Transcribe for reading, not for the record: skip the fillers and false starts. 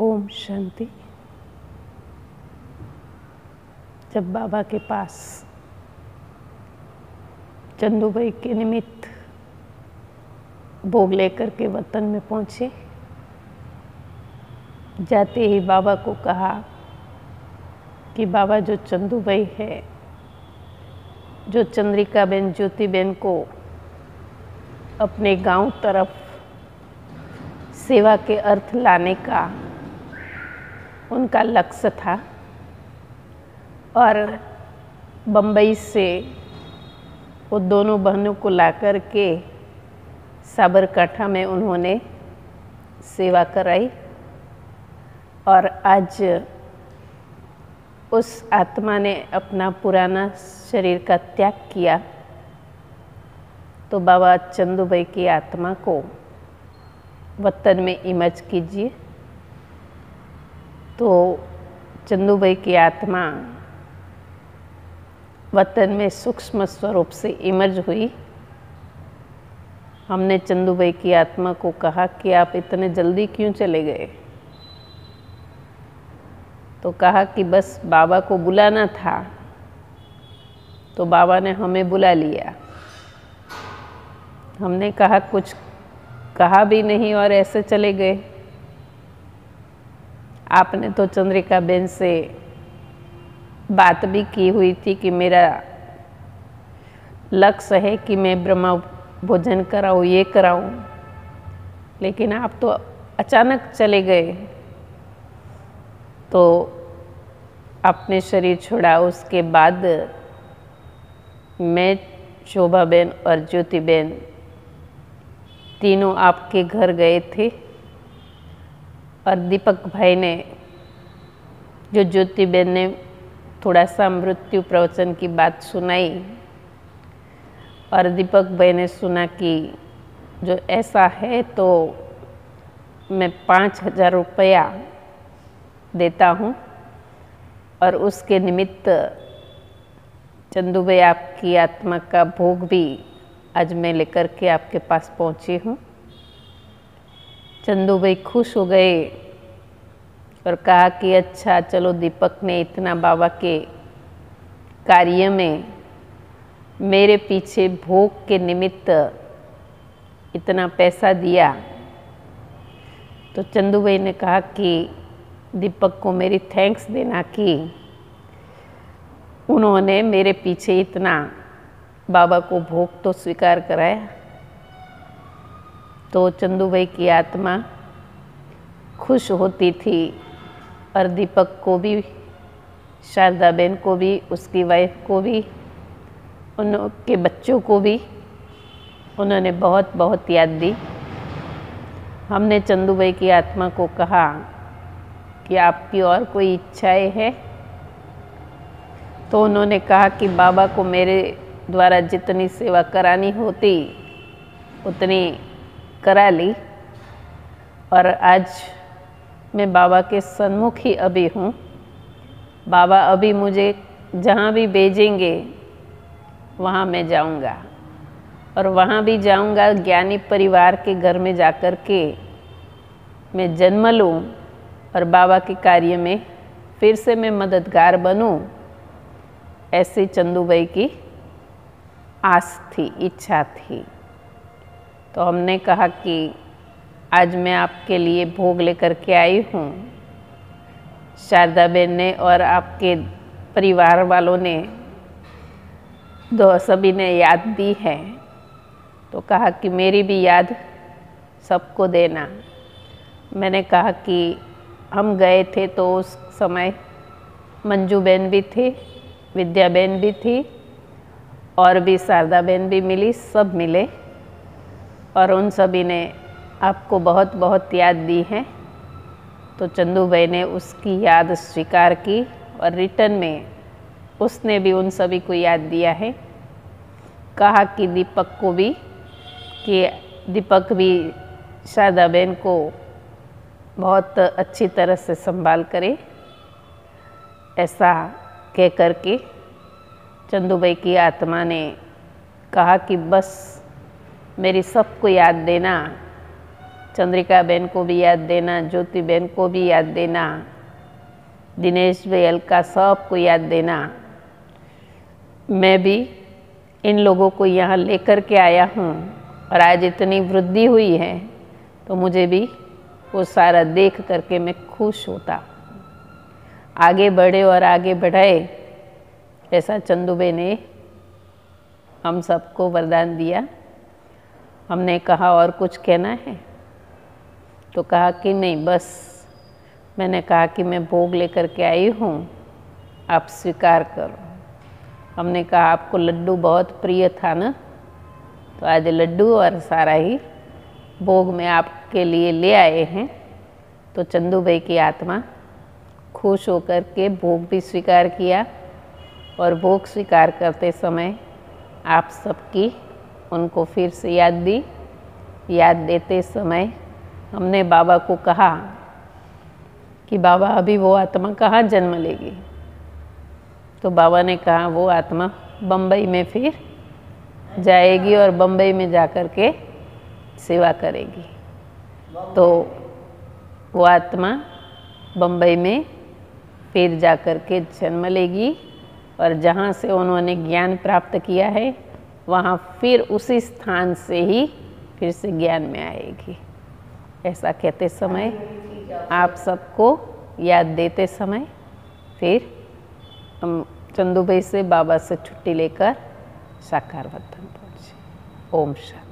ओम शांति। जब बाबा के पास चंदूभाई के निमित्त भोग लेकर के वतन में पहुंचे, जाते ही बाबा को कहा कि बाबा जो चंदूभाई है, जो चंद्रिका बेन ज्योति बेन को अपने गांव तरफ सेवा के अर्थ लाने का उनका लक्ष्य था और बम्बई से वो दोनों बहनों को लाकर के साबरकाठा में उन्होंने सेवा कराई और आज उस आत्मा ने अपना पुराना शरीर का त्याग किया, तो बाबा चंदूभाई की आत्मा को वतन में इमर्ज कीजिए। तो चंदूभाई की आत्मा वतन में सूक्ष्म स्वरूप से इमर्ज हुई। हमने चंदूभाई की आत्मा को कहा कि आप इतने जल्दी क्यों चले गए? तो कहा कि बस बाबा को बुलाना था, तो बाबा ने हमें बुला लिया। हमने कहा कुछ कहा भी नहीं और ऐसे चले गए। आपने तो चंद्रिका बेन से बात भी की हुई थी कि मेरा लक्ष्य है कि मैं ब्रह्मा भोजन कराऊँ, ये कराऊँ, लेकिन आप तो अचानक चले गए। तो अपने शरीर छोड़ा। उसके बाद मैं, शोभा बेन और ज्योति बेन तीनों आपके घर गए थे और दीपक भाई ने, जो ज्योति बेन ने थोड़ा सा मृत्यु प्रवचन की बात सुनाई और दीपक भाई ने सुना कि जो ऐसा है तो मैं 5,000 रुपया देता हूँ और उसके निमित्त चंदूभाई आपकी आत्मा का भोग भी आज मैं लेकर के आपके पास पहुँची हूँ। चंदूभाई खुश हो गए और कहा कि अच्छा चलो, दीपक ने इतना बाबा के कार्य में मेरे पीछे भोग के निमित्त इतना पैसा दिया। तो चंदूभाई ने कहा कि दीपक को मेरी थैंक्स देना कि उन्होंने मेरे पीछे इतना बाबा को भोग तो स्वीकार कराया। तो चंदूभाई की आत्मा खुश होती थी और दीपक को भी, शारदा बेन को भी, उसकी वाइफ को भी, उनके बच्चों को भी उन्होंने बहुत बहुत याद दी। हमने चंदूभाई की आत्मा को कहा कि आपकी और कोई इच्छाएं हैं? तो उन्होंने कहा कि बाबा को मेरे द्वारा जितनी सेवा करानी होती उतनी करा ली और आज मैं बाबा के सन्मुख ही अभी हूँ। बाबा अभी मुझे जहाँ भी भेजेंगे वहाँ मैं जाऊँगा और वहाँ भी जाऊँगा ज्ञानी परिवार के घर में जाकर के मैं जन्म लूँ और बाबा के कार्य में फिर से मैं मददगार बनूँ। ऐसी चंदूभाई की आस थी, इच्छा थी। तो हमने कहा कि आज मैं आपके लिए भोग लेकर के आई हूँ। शारदा बेन ने और आपके परिवार वालों ने सभी ने याद दी है, तो कहा कि मेरी भी याद सबको देना। मैंने कहा कि हम गए थे तो उस समय मंजू बेन भी थी, विद्या बेन भी थी और भी शारदा बेन भी मिली, सब मिले और उन सभी ने आपको बहुत बहुत याद दी है। तो चंदूभाई ने उसकी याद स्वीकार की और रिटर्न में उसने भी उन सभी को याद दिया है। कहा कि दीपक को भी, कि दीपक भी शारदा बेन को बहुत अच्छी तरह से संभाल करे। ऐसा कह कर के चंदूभाई की आत्मा ने कहा कि बस मेरी सबको याद देना चंद्रिका बहन को भी याद देना, ज्योति बहन को भी याद देना, दिनेश भाई, अलका, सबको याद देना। मैं भी इन लोगों को यहाँ लेकर के आया हूँ और आज इतनी वृद्धि हुई है तो मुझे भी वो सारा देख करके मैं खुश होता। आगे बढ़े और आगे बढ़ाए, ऐसा चंदूबे ने हम सबको वरदान दिया। हमने कहा और कुछ कहना है तो कहा कि नहीं, बस। मैंने कहा कि मैं भोग लेकर के आई हूँ, आप स्वीकार करो। हमने कहा आपको लड्डू बहुत प्रिय था ना, तो आज लड्डू और सारा ही भोग में आपके लिए ले आए हैं। तो चंदू भाई की आत्मा खुश होकर के भोग भी स्वीकार किया और भोग स्वीकार करते समय आप सबकी उनको फिर से याद दी। याद देते समय हमने बाबा को कहा कि बाबा अभी वो आत्मा कहाँ जन्म लेगी। तो बाबा ने कहा वो आत्मा बम्बई में फिर जाएगी और बम्बई में जाकर के सेवा करेगी। तो वो आत्मा बम्बई में फिर जाकर के जन्म लेगी और जहाँ से उन्होंने ज्ञान प्राप्त किया है वहाँ फिर उसी स्थान से ही फिर से ज्ञान में आएगी। ऐसा कहते समय, आप सबको याद देते समय फिर हम चंदू भाई से बाबा से छुट्टी लेकर साकार वतन पहुँचे। ओम शांति।